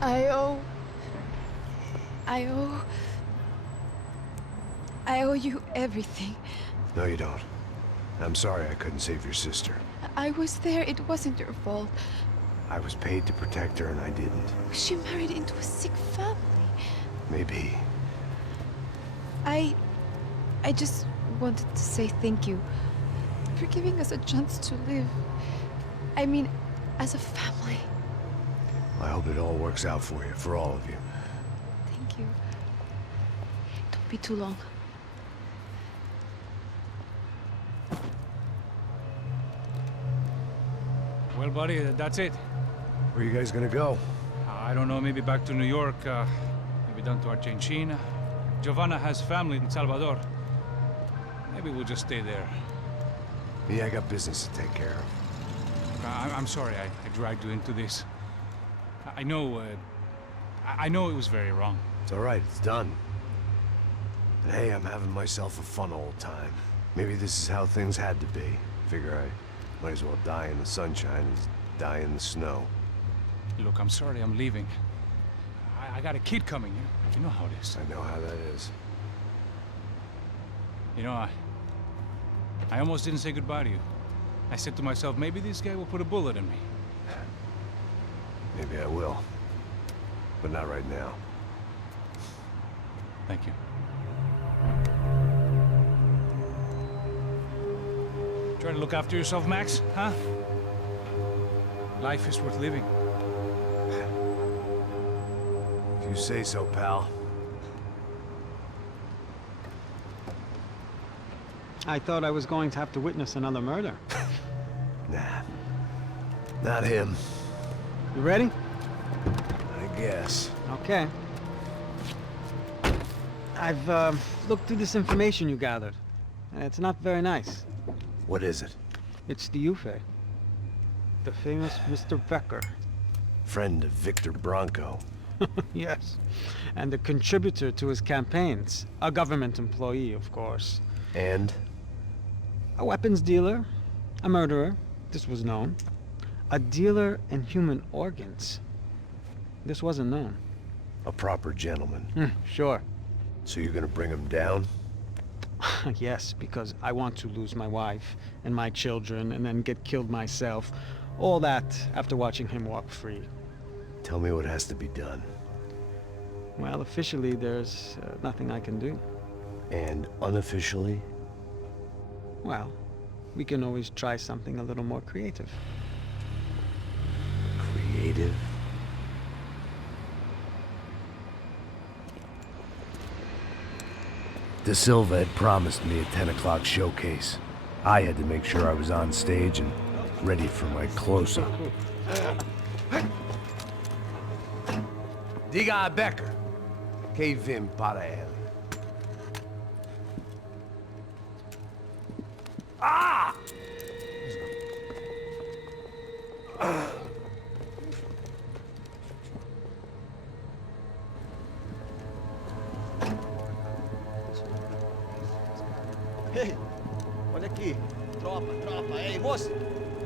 I owe... I owe you everything. No, you don't. I'm sorry I couldn't save your sister. I was there. It wasn't your fault. I was paid to protect her and I didn't. She married into a sick family. Maybe. I just wanted to say thank you for giving us a chance to live. I mean, as a family. I hope it all works out for you, for all of you. Thank you. Don't be too long. Well, buddy, that's it. Where are you guys gonna go? I don't know, maybe back to New York, maybe down to Argentina. Giovanna has family in Salvador. Maybe we'll just stay there. Me, I got business to take care of. I'm sorry I dragged you into this. I know it was very wrong. It's all right, it's done. And hey, I'm having myself a fun old time. Maybe this is how things had to be. Figure I might as well die in the sunshine as die in the snow. Look, I'm sorry I'm leaving. I got a kid coming, you know how it is. I know how that is. You know, I almost didn't say goodbye to you. I said to myself, maybe this guy will put a bullet in me. Maybe I will. But not right now. Thank you. Try to look after yourself, Max, huh? Life is worth living. If you say so, pal. I thought I was going to have to witness another murder. Nah. Not him. You ready? I guess. Okay. I've looked through this information you gathered. And it's not very nice. What is it? It's the Ufe. The famous Mr. Becker. Friend of Victor Bronco. Yes. And a contributor to his campaigns. A government employee, of course. And? A weapons dealer. A murderer. This was known. A dealer in human organs. This wasn't known. A proper gentleman. Sure. So you're gonna bring him down? Yes, because I want to lose my wife and my children and then get killed myself. All that after watching him walk free. Tell me what has to be done. Well, officially there's nothing I can do. And unofficially? Well, we can always try something a little more creative. Creative? De Silva had promised me a 10 o'clock showcase. I had to make sure I was on stage and ready for my close-up. Diga a Becker que vim para ele. Ah! Ei, olha aqui. Tropa. Ei, moço.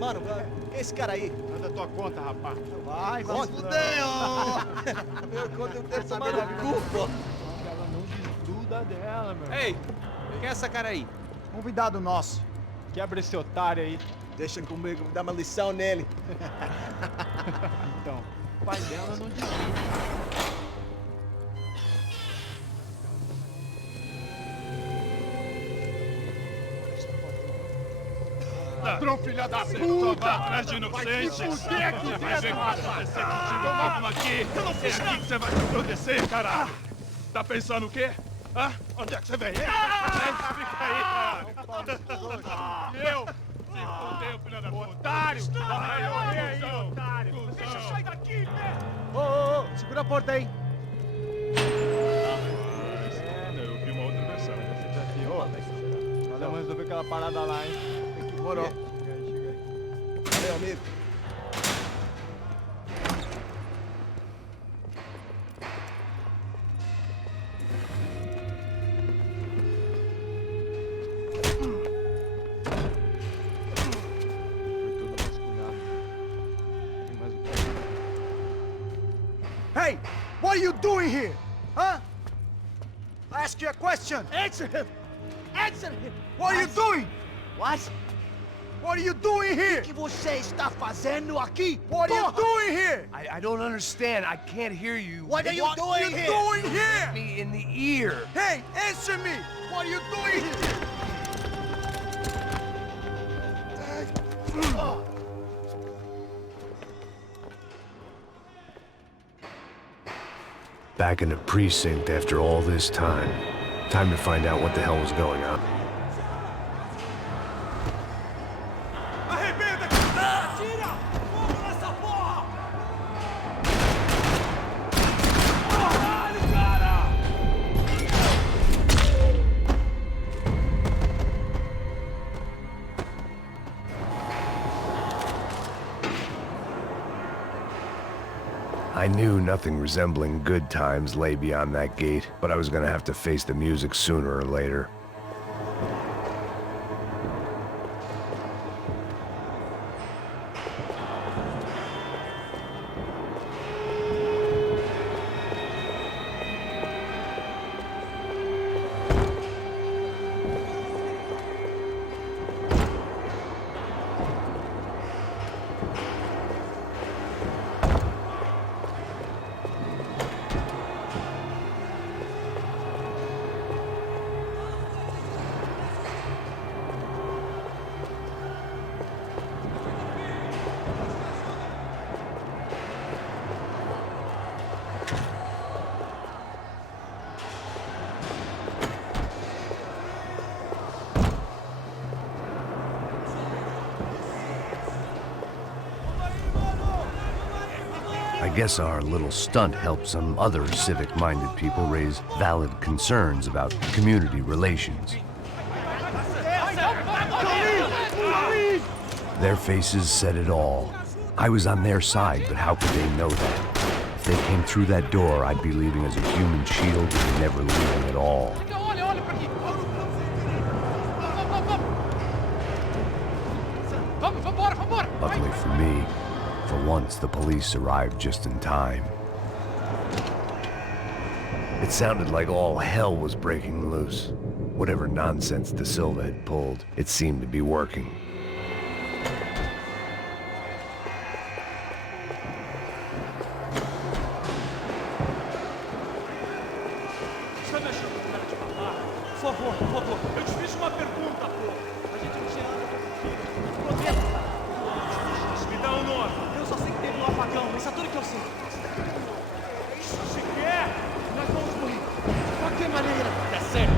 Mano, quem é esse cara aí? Manda tua conta, rapaz. Vai se fuder, ó. Meu conta eu quero saber da culpa. Ela não desgruda dela, meu. Ei, quem é essa cara aí? Convidado nosso. Quebra esse otário aí. Deixa comigo, vou dar uma lição nele. Então, o pai dela não desgruda. Ladrão, filha da puta! Vai atrás de inocente! Vai se fuder aqui dentro, rapaz! Vamos aqui! Eu não fiz nada! Que você vai me proteger, caralho! Tá pensando o quê? Hã? Onde é que você vem? Fica aí, caralho! Eu? Se fudeu, filha da puta! Otário! Vai, aí, otário! Deixa eu sair daqui, né? Ô, segura a porta aí. Eu vi uma outra versão. Nós vamos resolver aquela parada lá, hein? Morou. Chega aí. Valeu, amigo. Foi tudo vasculhado. Tem mais o que? Hey, what are you doing here? Huh? I ask you a question. Answer him. Answer him. What are you doing? What? What are you doing here? O que você está fazendo aqui? What are you doing here? I don't understand. I can't hear you. What are you doing here? What are you doing here? Me in the ear. Hey, answer me. What are you doing here? Back in the precinct after all this time. Time to find out what the hell was going on. Arrebenta! Atira! Fogo nessa porra! Caralho, cara! I knew nothing resembling good times lay beyond that gate, but I was gonna have to face the music sooner or later. I guess our little stunt helped some other civic-minded people raise valid concerns about community relations. Their faces said it all. I was on their side, but how could they know that? If they came through that door, I'd be leaving as a human shield and never leaving at all. Luckily for me, for once the police arrived just in time. It sounded like all hell was breaking loose. Whatever nonsense De Silva had pulled, it seemed to be working. Por favor, eu te fiz uma pergunta, pô. A gente não tinha nada a ver. Me dá um nome. Eu só sei que teve um apagão, isso é tudo que eu sei. Isso se quer? Nós vamos morrer. De qualquer maneira. É certo.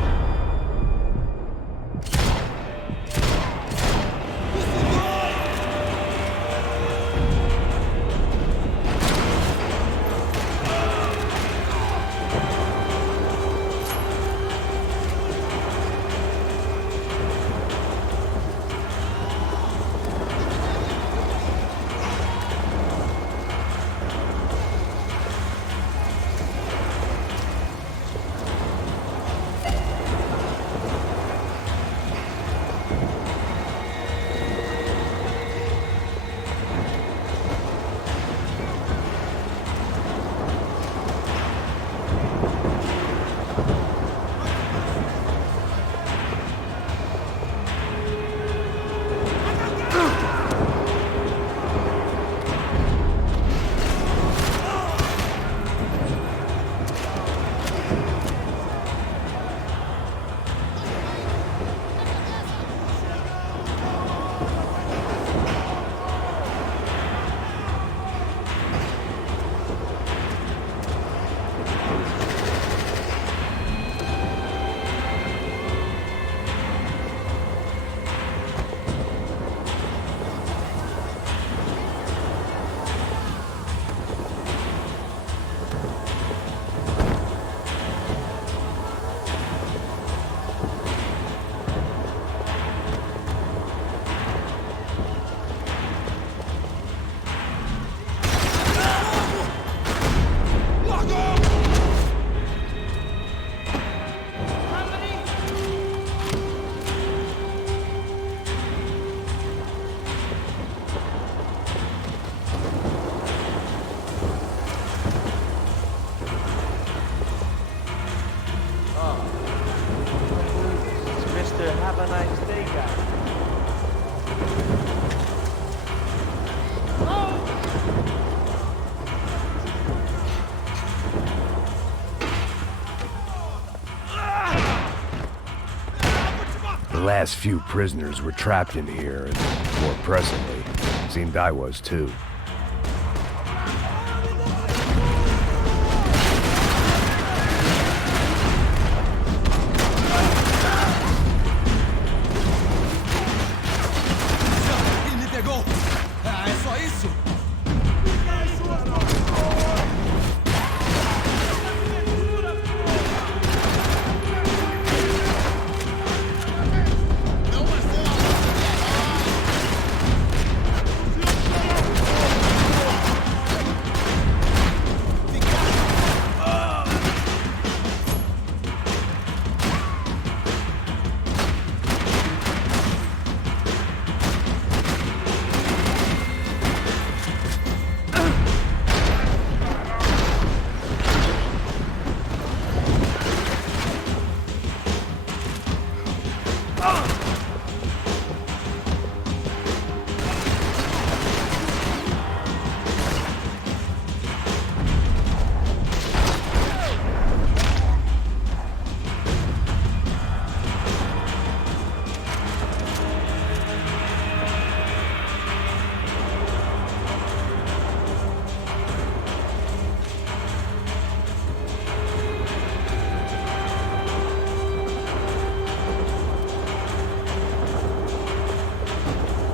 last few prisoners were trapped in here, and more presently, seemed I was too.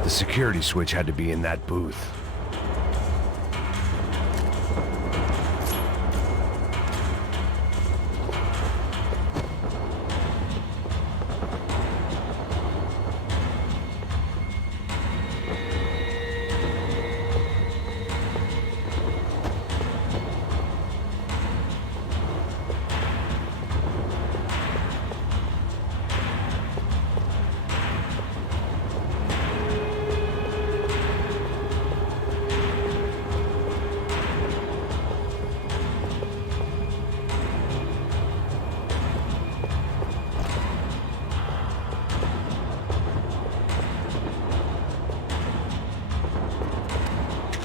The security switch had to be in that booth.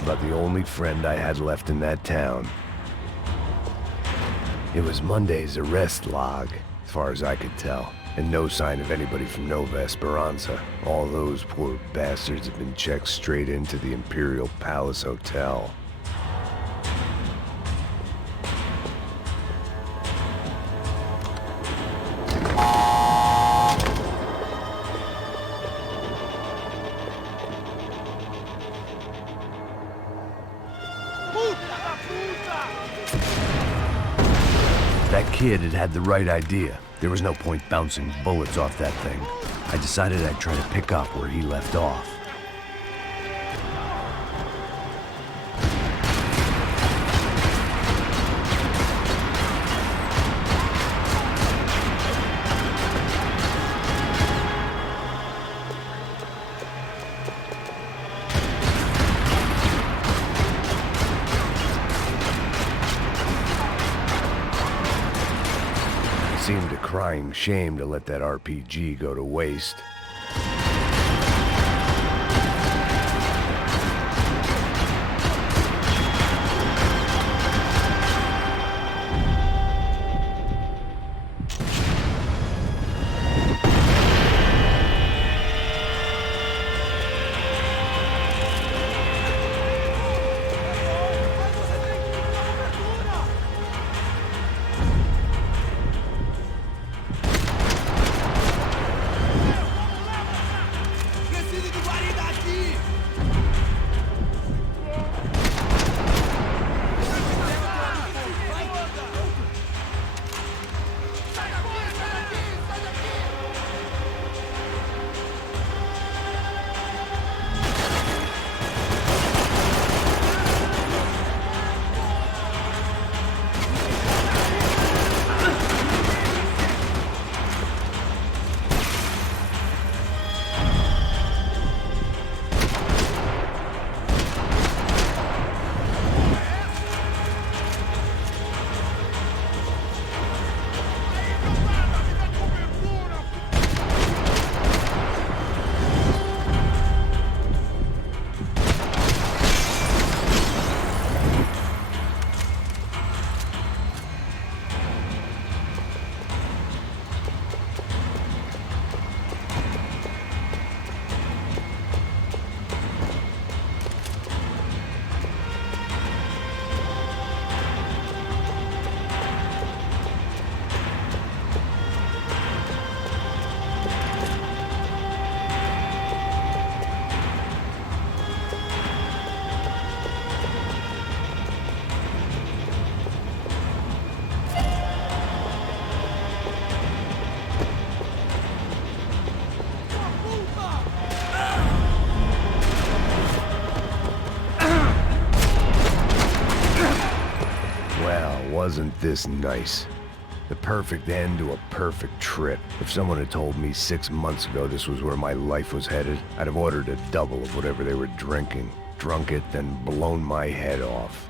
About the only friend I had left in that town. It was Monday's arrest log, as far as I could tell, and no sign of anybody from Nova Esperanza. All those poor bastards had been checked straight into the Imperial Palace Hotel. That kid had had the right idea. There was no point bouncing bullets off that thing. I decided I'd try to pick up where he left off. Seemed a crying shame to let that RPG go to waste. wasn't this nice. The perfect end to a perfect trip. If someone had told me 6 months ago this was where my life was headed, I'd have ordered a double of whatever they were drinking, drunk it, then blown my head off.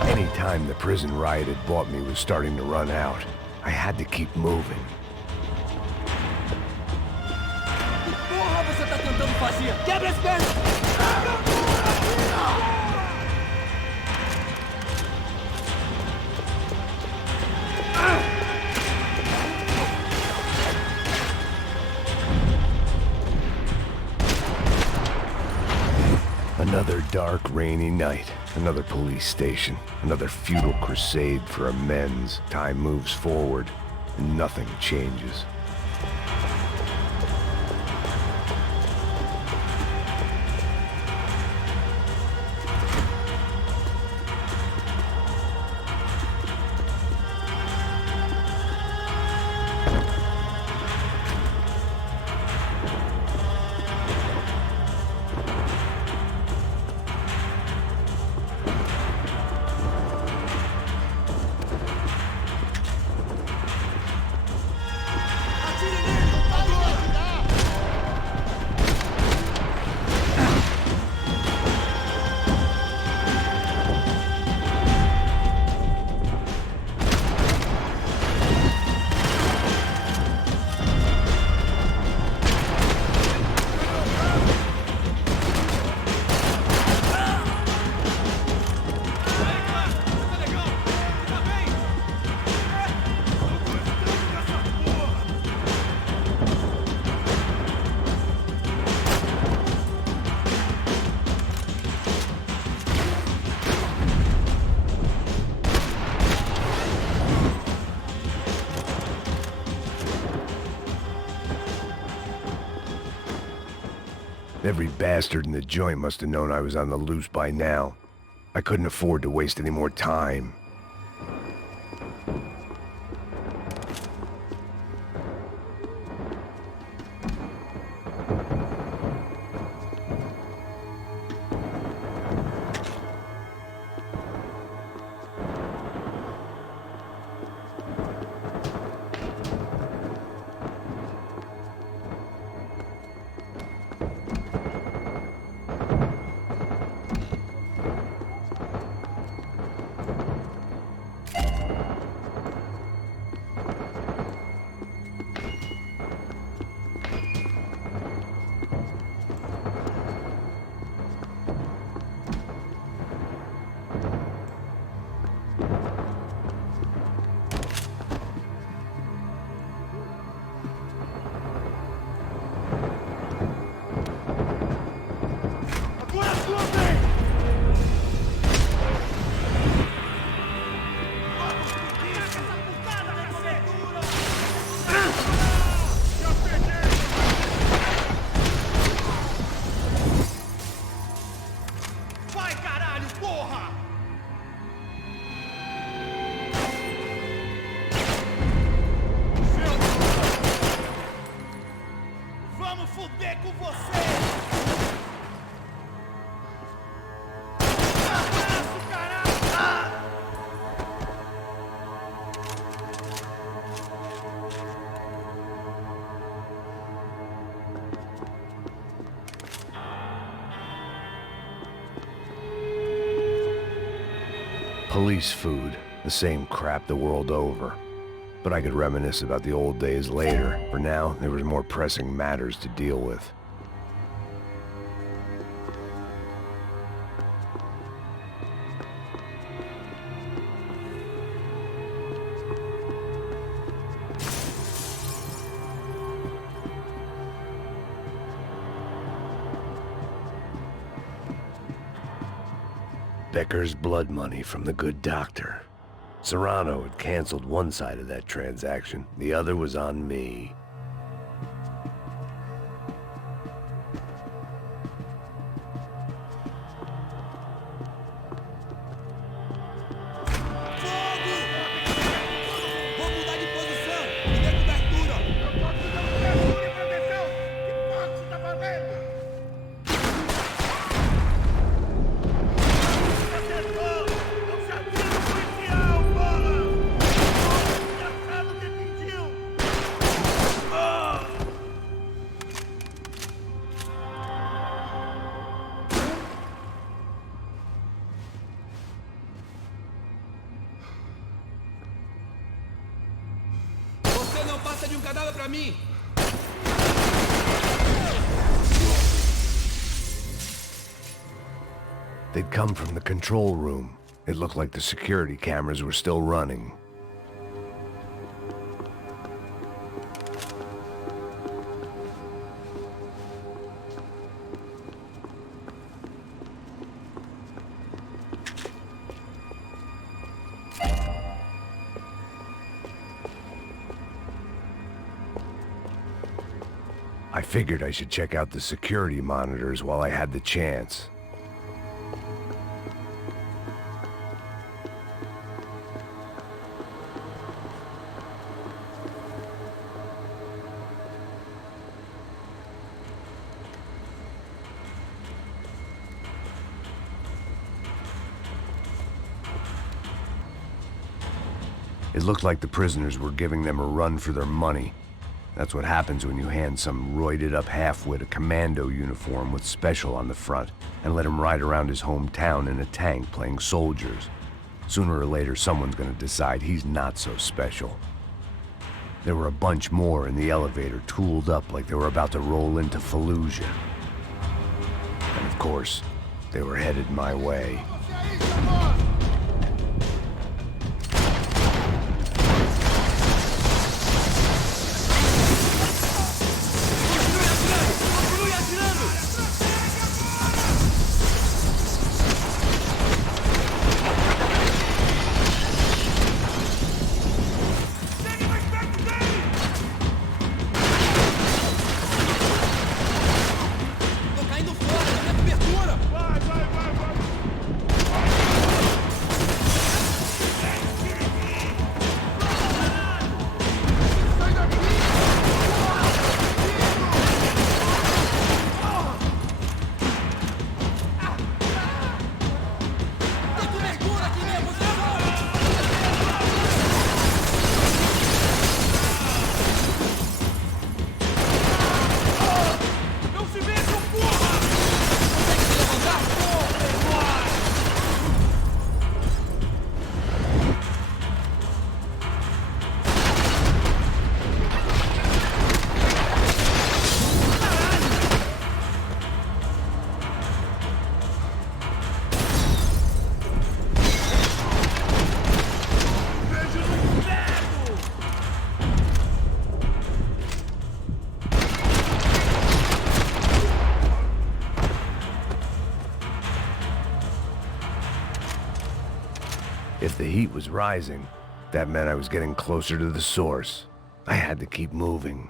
Any time the prison riot had bought me was starting to run out. I had to keep moving. Que porra você tá tentando fazer? Quebra esse pé! Another dark, rainy night. Another police station. Another futile crusade for amends. Time moves forward, and nothing changes. Every bastard in the joint must have known I was on the loose by now. I couldn't afford to waste any more time. Police food, the same crap the world over. But I could reminisce about the old days later. For now, there was more pressing matters to deal with. Becker's blood money from the good doctor. Serrano had canceled one side of that transaction. The other was on me. pra mim! They'd come from the control room. It looked like the security cameras were still running. I figured I should check out the security monitors while I had the chance. It looked like the prisoners were giving them a run for their money. That's what happens when you hand some roided-up halfwit a commando uniform with special on the front and let him ride around his hometown in a tank playing soldiers. Sooner or later, someone's gonna decide he's not so special. There were a bunch more in the elevator, tooled up like they were about to roll into Fallujah. And of course, they were headed my way. If the heat was rising, that meant I was getting closer to the source. I had to keep moving.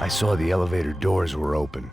I saw the elevator doors were open.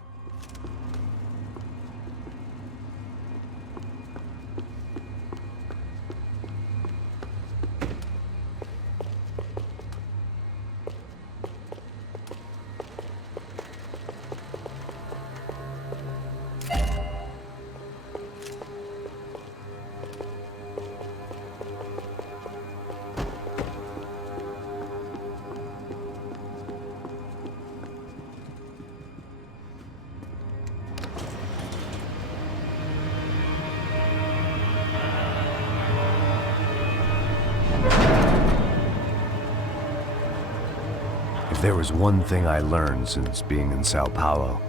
If there was one thing I learned since being in Sao Paulo,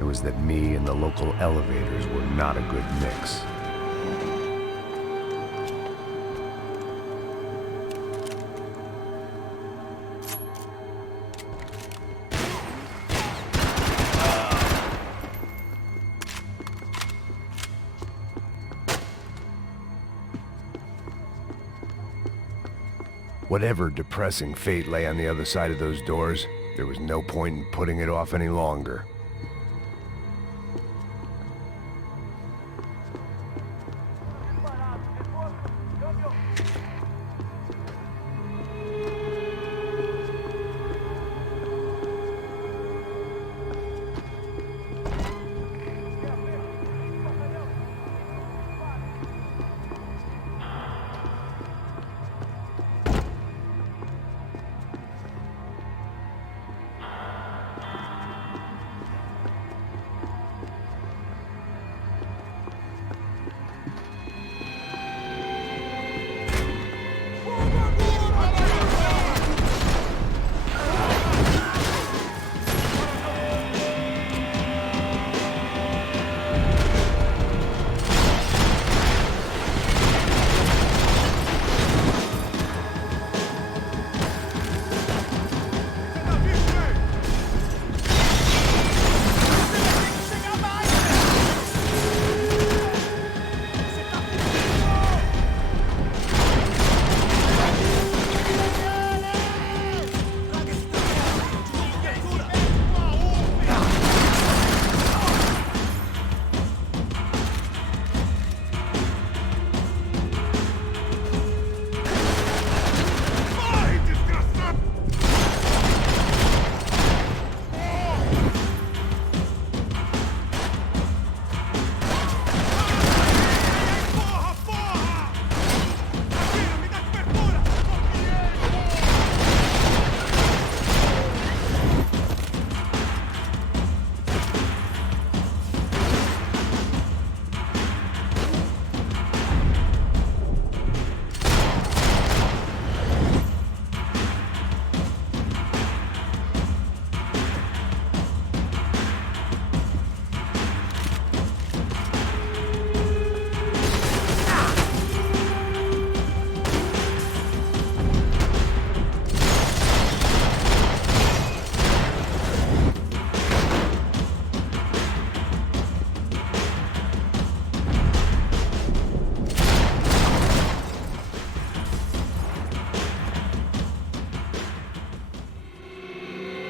it was that me and the local elevators were not a good mix. Whatever depressing fate lay on the other side of those doors, there was no point in putting it off any longer.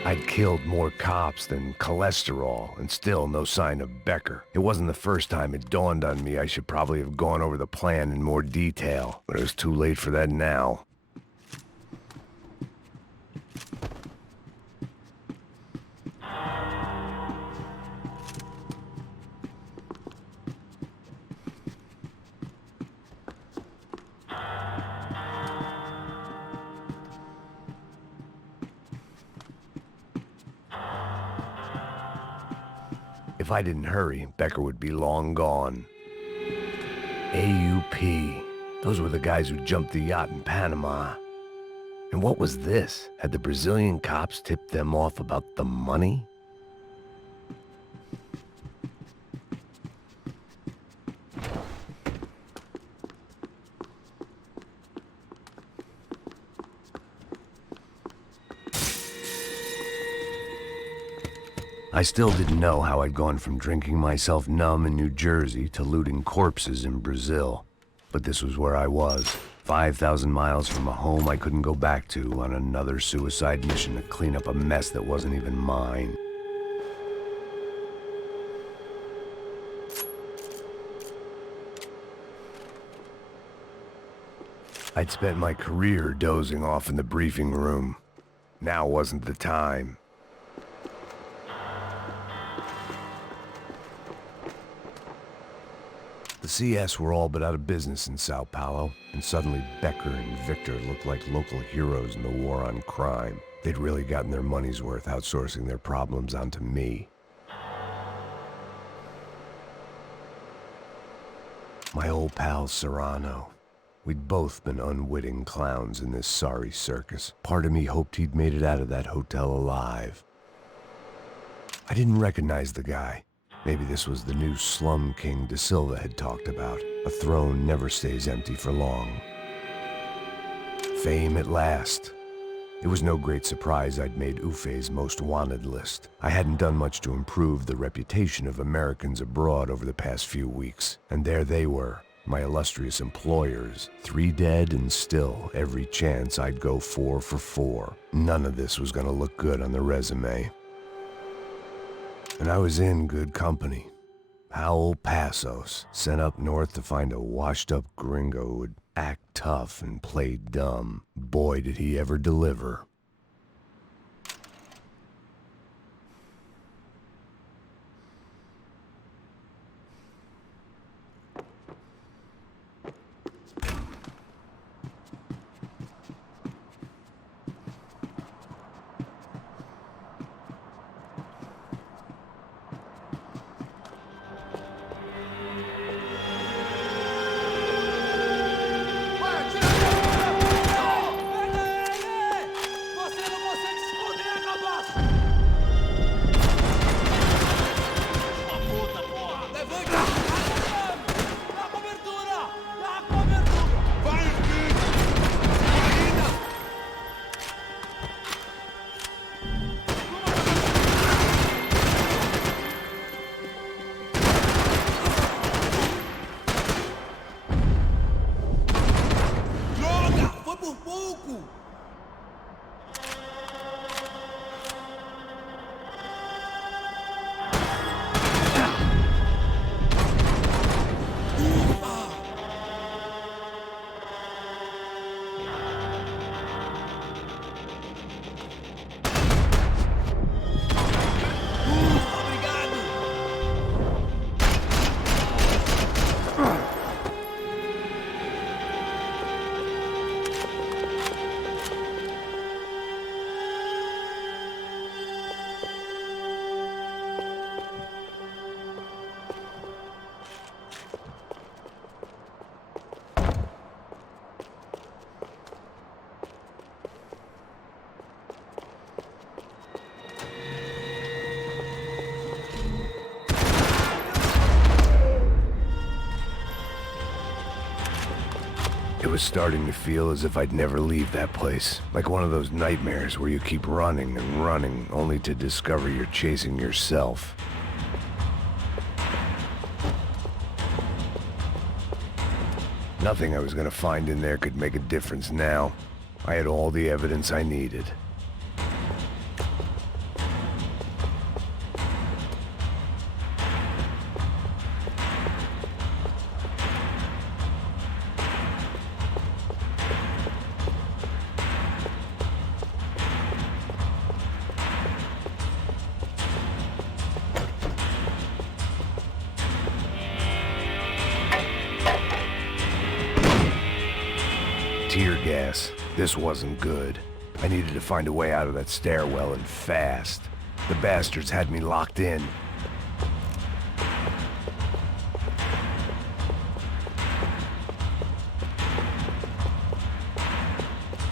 I'd killed more cops than cholesterol, and still no sign of Becker. It wasn't the first time it dawned on me I should probably have gone over the plan in more detail, but it was too late for that now. If I didn't hurry, Becker would be long gone. AUP. Those were the guys who jumped the yacht in Panama. And what was this? Had the Brazilian cops tipped them off about the money? I still didn't know how I'd gone from drinking myself numb in New Jersey to looting corpses in Brazil. But this was where I was, 5,000 miles from a home I couldn't go back to, on another suicide mission to clean up a mess that wasn't even mine. I'd spent my career dozing off in the briefing room. Now wasn't the time. The CS were all but out of business in Sao Paulo, and suddenly Becker and Victor looked like local heroes in the war on crime. They'd really gotten their money's worth outsourcing their problems onto me. My old pal Serrano. We'd both been unwitting clowns in this sorry circus. Part of me hoped he'd made it out of that hotel alive. I didn't recognize the guy. Maybe this was the new slum king De Silva had talked about. A throne never stays empty for long. Fame at last. It was no great surprise I'd made Ufe's most wanted list. I hadn't done much to improve the reputation of Americans abroad over the past few weeks. And there they were, my illustrious employers. 3 dead and still every chance I'd go 4 for 4. None of this was gonna look good on the resume. And I was in good company. Powell Passos, sent up north to find a washed-up gringo who would act tough and play dumb. Boy, did he ever deliver. It was starting to feel as if I'd never leave that place. Like one of those nightmares where you keep running and running, only to discover you're chasing yourself. Nothing I was gonna find in there could make a difference now. I had all the evidence I needed. This wasn't good. I needed to find a way out of that stairwell and fast. The bastards had me locked in.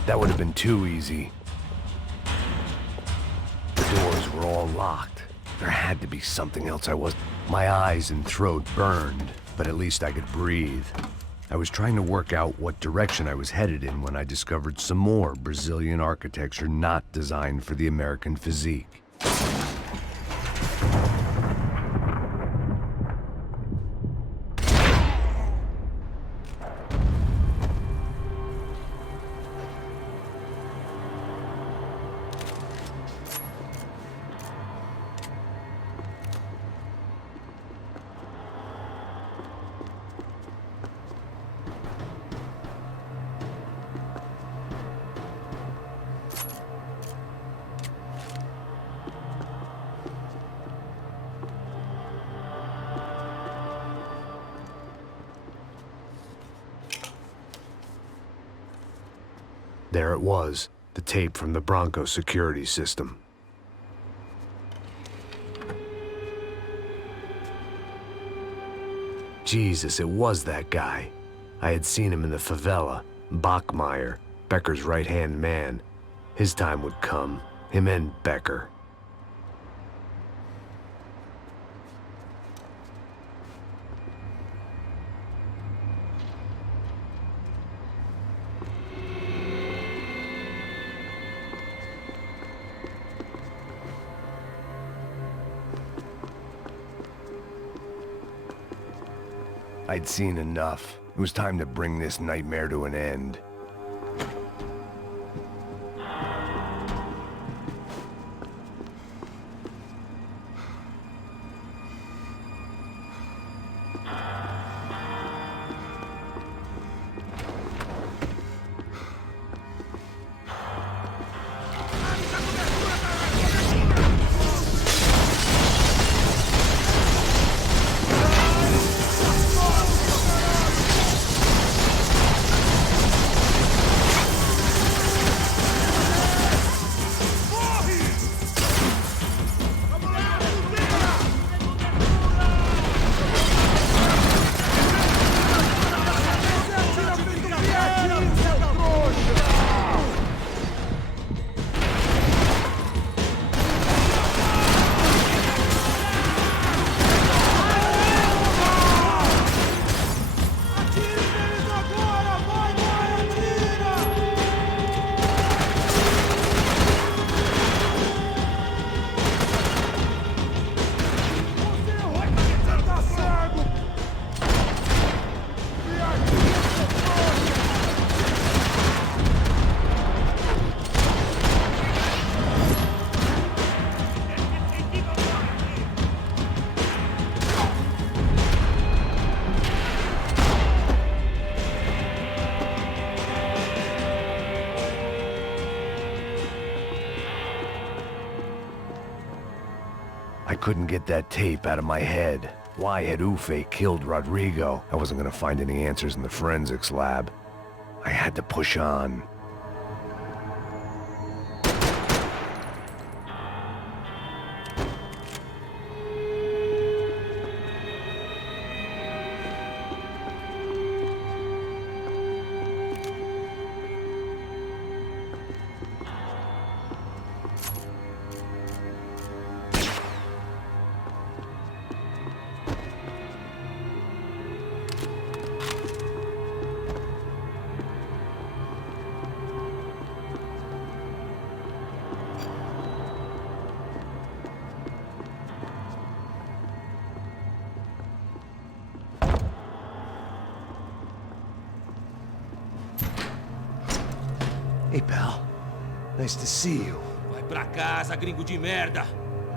That would have been too easy. The doors were all locked. There had to be something else I was... My eyes and throat burned, but at least I could breathe. I was trying to work out what direction I was headed in when I discovered some more Brazilian architecture not designed for the American physique. There it was, the tape from the Bronco security system. Jesus, it was that guy. I had seen him in the favela, Bachmeyer, Becker's right-hand man. His time would come, him and Becker. I'd seen enough. It was time to bring this nightmare to an end. I couldn't get that tape out of my head. Why had Ufe killed Rodrigo? I wasn't gonna find any answers in the forensics lab. I had to push on. Hey, pal. Nice to see you. Vai pra casa, gringo de merda.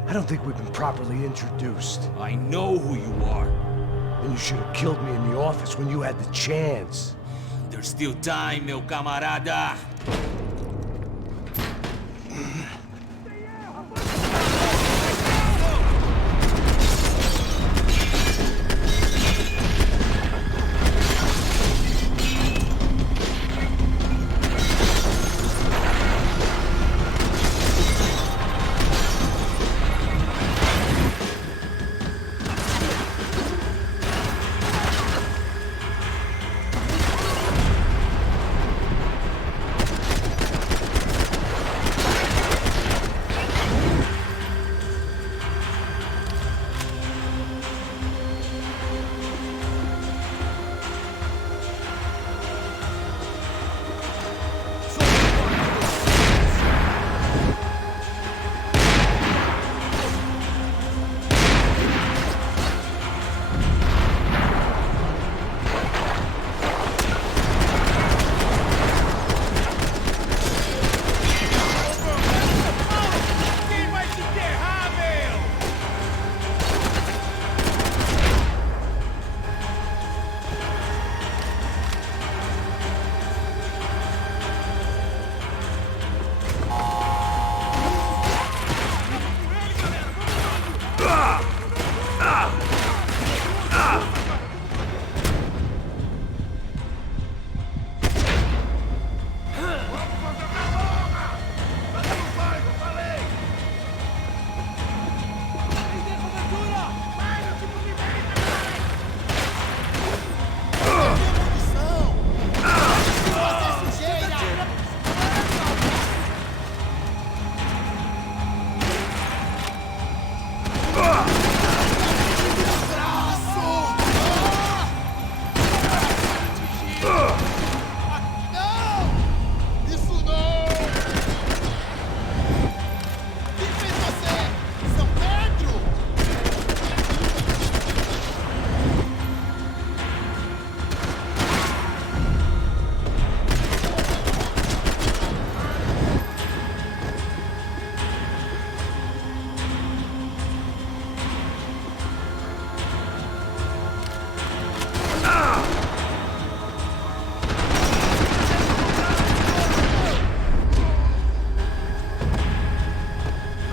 I don't think we've been properly introduced. I know who you are. Then you should have killed me in the office when you had the chance. There's still time, meu camarada.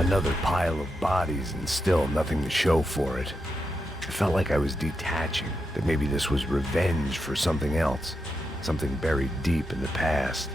Another pile of bodies and still nothing to show for it. It felt like I was detaching, that maybe this was revenge for something else, something buried deep in the past.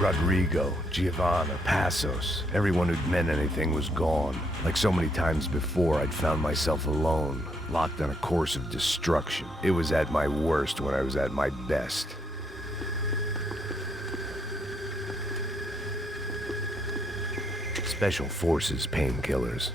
Rodrigo, Giovanna, Passos, everyone who'd meant anything was gone. Like so many times before, I'd found myself alone, locked on a course of destruction. It was at my worst when I was at my best. Special Forces painkillers.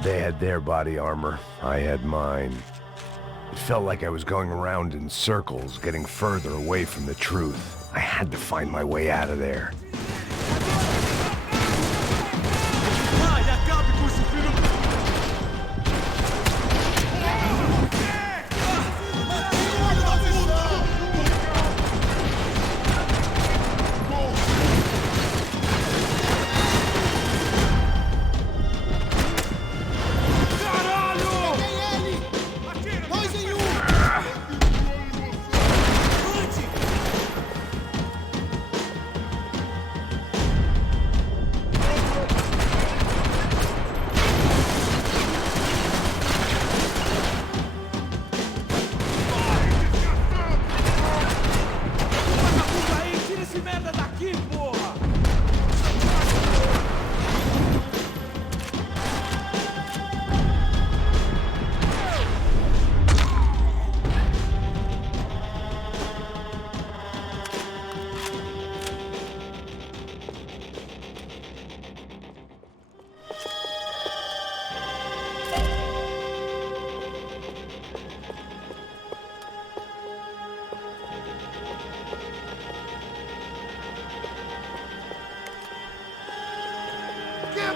They had their body armor, I had mine. It felt like I was going around in circles, getting further away from the truth. I had to find my way out of there.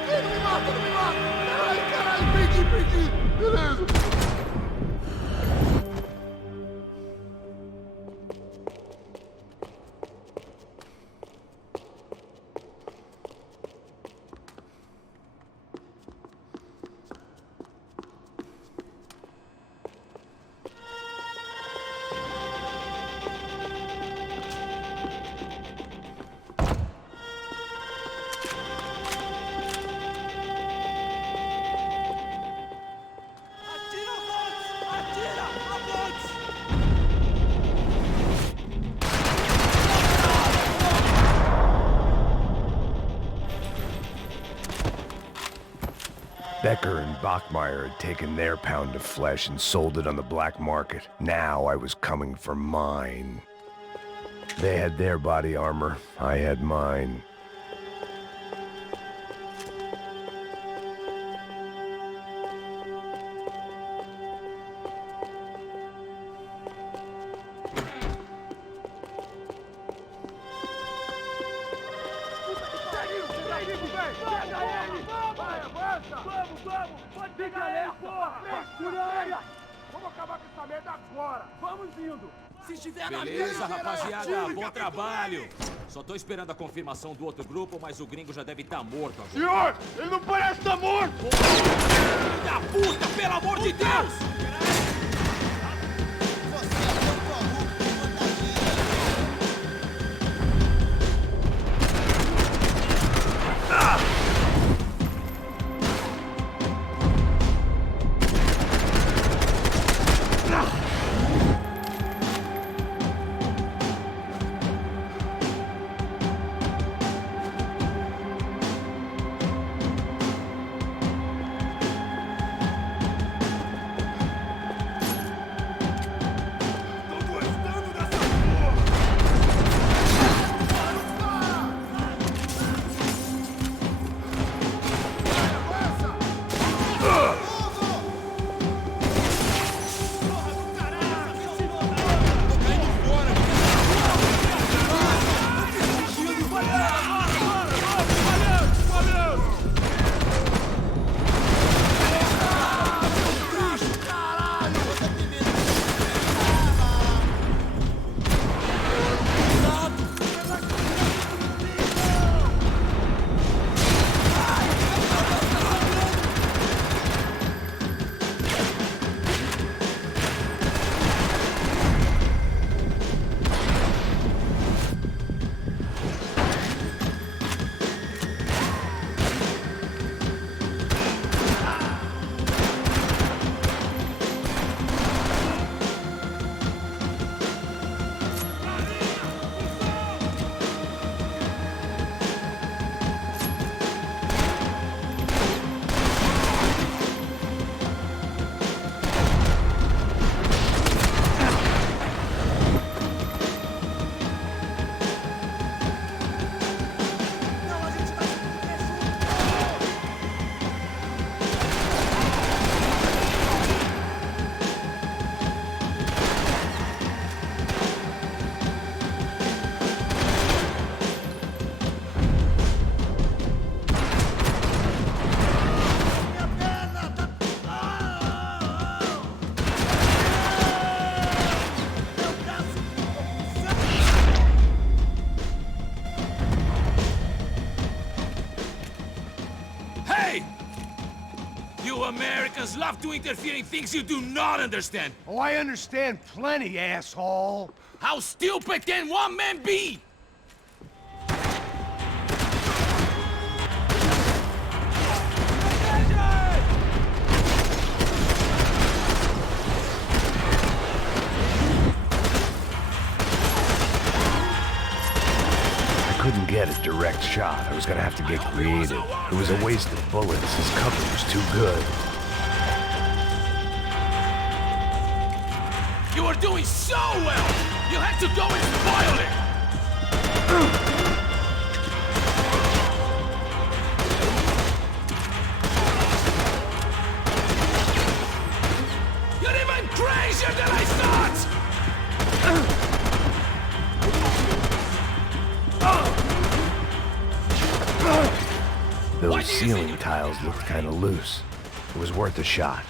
Não me mata, não me mata! Caralho, caralho, perdi! Beleza! Becker and Bachmeyer had taken their pound of flesh and sold it on the black market. Now I was coming for mine. They had their body armor, I had mine. Beleza, rapaziada, bom trabalho. Só tô esperando a confirmação do outro grupo, mas o gringo já deve estar morto agora. Senhor, ele não parece estar morto! Filho da puta, pelo amor de Deus! Americans love to interfere in things you do not understand. Oh, I understand plenty, asshole. How stupid can one man be? I couldn't get a direct shot. I was gonna have to get creative. It was a waste of bullets. His cover was too good. You were doing so well! You had to go and spoil it! You're even crazier than I thought! Those ceiling tiles looked kind of loose. It was worth a shot.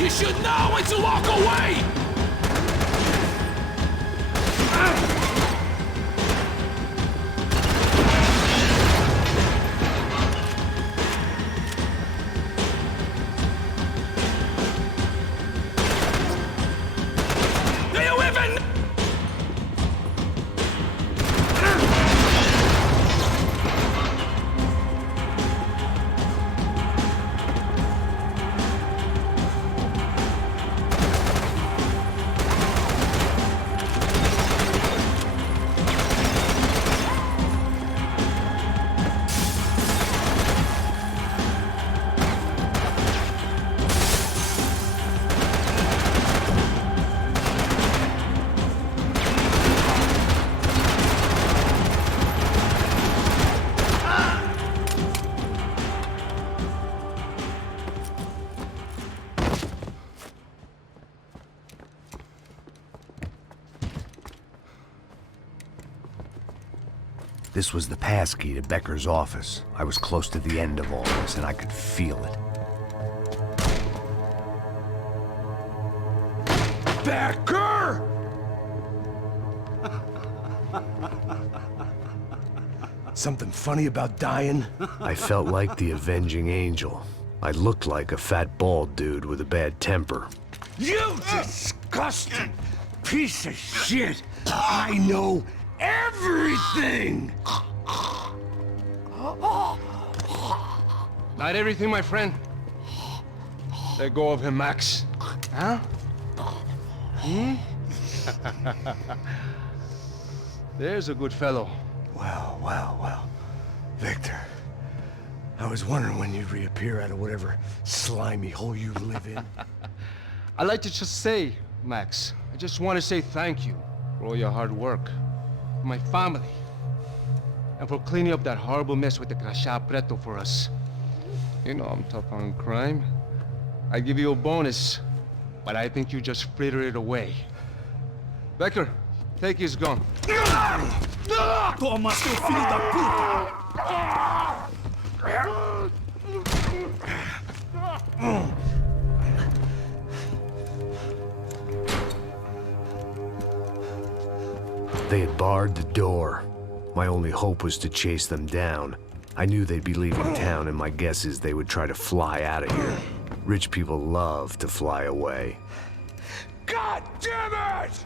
You should know when to walk away! Do you even... This was the passkey to Becker's office. I was close to the end of all this, and I could feel it. Becker! Something funny about dying? I felt like the avenging angel. I looked like a fat bald dude with a bad temper. You disgusting piece of shit! I know everything! Not everything, my friend. Let go of him, Max. Huh? There's a good fellow. Well. Victor, I was wondering when you'd reappear out of whatever slimy hole you live in. I'd like to just say, Max, I just want to say thank you for all your hard work, for my family, and for cleaning up that horrible mess with the Crachá Preto for us. You know I'm tough on crime. I give you a bonus, but I think you just frittered it away. Becker, take his gun. Toma, seu filho da puta! They had barred the door. My only hope was to chase them down. I knew they'd be leaving town, and my guess is they would try to fly out of here. Rich people love to fly away. God damn it!